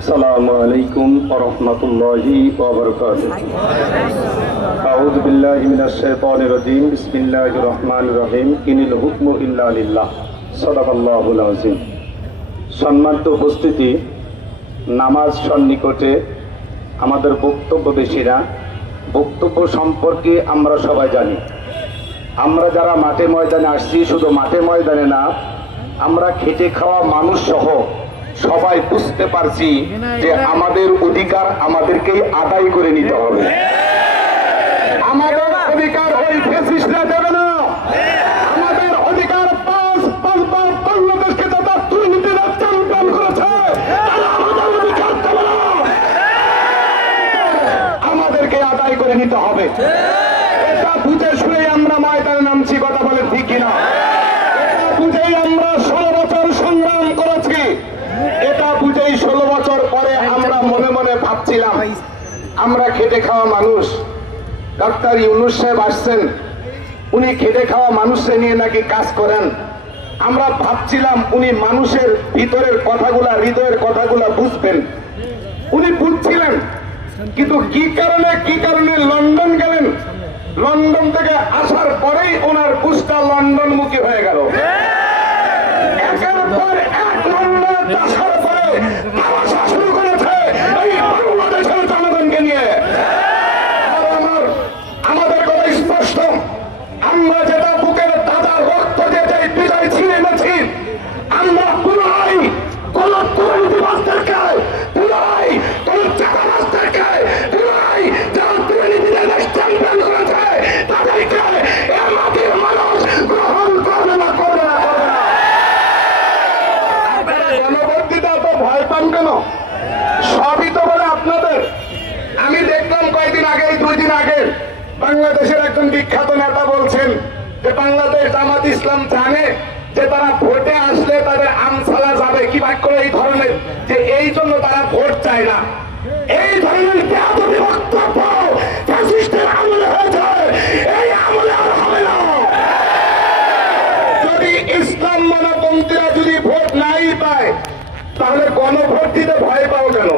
আসসালামু আলাইকুম ওয়া রাহমাতুল্লাহি ওয়া বারাকাতুহু। আউযু বিল্লাহি মিনাশ শাইতানির রাজীম। বিসমিল্লাহির রহমানির রহিম। ইনিল হুকমু ইল্লা লিল্লাহ। সাদাকাল্লাহুল আযীম। সম্মানিত উপস্থিতি, নামাজ সন্নিকটে আমাদের বক্তব্যবেশীরা, বক্তব্য সম্পর্কে আমরা সবাই জানি। আমরা যারা মাঠে ময়দানে আসছি, শুধু মাঠে ময়দানে না, আমরা খেটে খাওয়া মানুষ সহ সবাই বুঝতে পারছি যে আমাদের অধিকার আমাদেরকেই আদায় করে নিতে হবে। আমাদের অধিকার ওই ফ্যাসিস্টরা দেবে না। আমাদের অধিকার বাংলাদেশকে যারা দুর্নীতিরা চালু করেছে তারা আমাদের অধিকার দেবে না, আমাদেরকে আদায় করে নিতে হবে। এটা বুঝে শুনে আমরা ময়দানে নামছি, কথা বলে ঠিক কিনা? এটা বুঝেই আমরা 16 বছর সংগ্রাম করেছি। এটা বুঝেই 16 বছর পরে আমরা মনে মনে ভাবছিলাম আমরা খেটে খাওয়া মানুষ। ডাক্তার ইউনূস সাহেব আসছেন, উনি খেটে খাওয়া মানুষকে নিয়ে নাকি কাজ করেন। আমরা ভাবছিলাম উনি মানুষের ভিতরের কথাগুলা, হৃদয়ের কথাগুলা বুঝবেন। উনি বুঝছিলেন, কিন্তু কি কারণে লন্ডন গেলেন। লন্ডন থেকে আসার পরেই ওনার বুঝটা লন্ডন মুখী হয়ে গেল। একের পর এক লন্ডন আসার পরে ভাষা শুরু করেছে এই বাংলাদেশের জনগণকে নিয়ে। আমাদের কথা স্পষ্ট, আমরা যেটা বুকের তাজা রক্ত যেতে বিজয় ছিঁড়ে এনেছি, আমরা পুরাই কোন দুর্নীতিবাজদেরকে, পুরাই কোন চাঁদাবাজদেরকে, পুরাই যারা দুর্নীতিতে দেশ চ্যাম্পিয়ন করেছে তাদেরকে আমাদের মানুষ গ্রহণ করবে না, করবে না, করবে না। গণভর্তিটা তো ভয় পান কেন? সবই তো বলে আপনাদের। আমি দেখলাম কয়েকদিন আগে, 2 দিন আগে বাংলাদেশের একজন বিখ্যাত নেতা বলছেন যে বাংলাদেশ জামাত ইসলাম জানে যে তারা ভোটে আসলে তাদের আমসালা যাবে, কি বাক্য এই ধরনের, যে এই জন্য তারা ভোট চায় না। এই ধরনের বেয়াদবি বক্তব্য ফ্যাসিস্টের আমলে হয়েছে, এই আমলে আর হবে না। যদি ইসলাম মানবপন্থীরা যদি ভোট নাই পায় তাহলে গণভোট দিতে ভয় পাও কেন?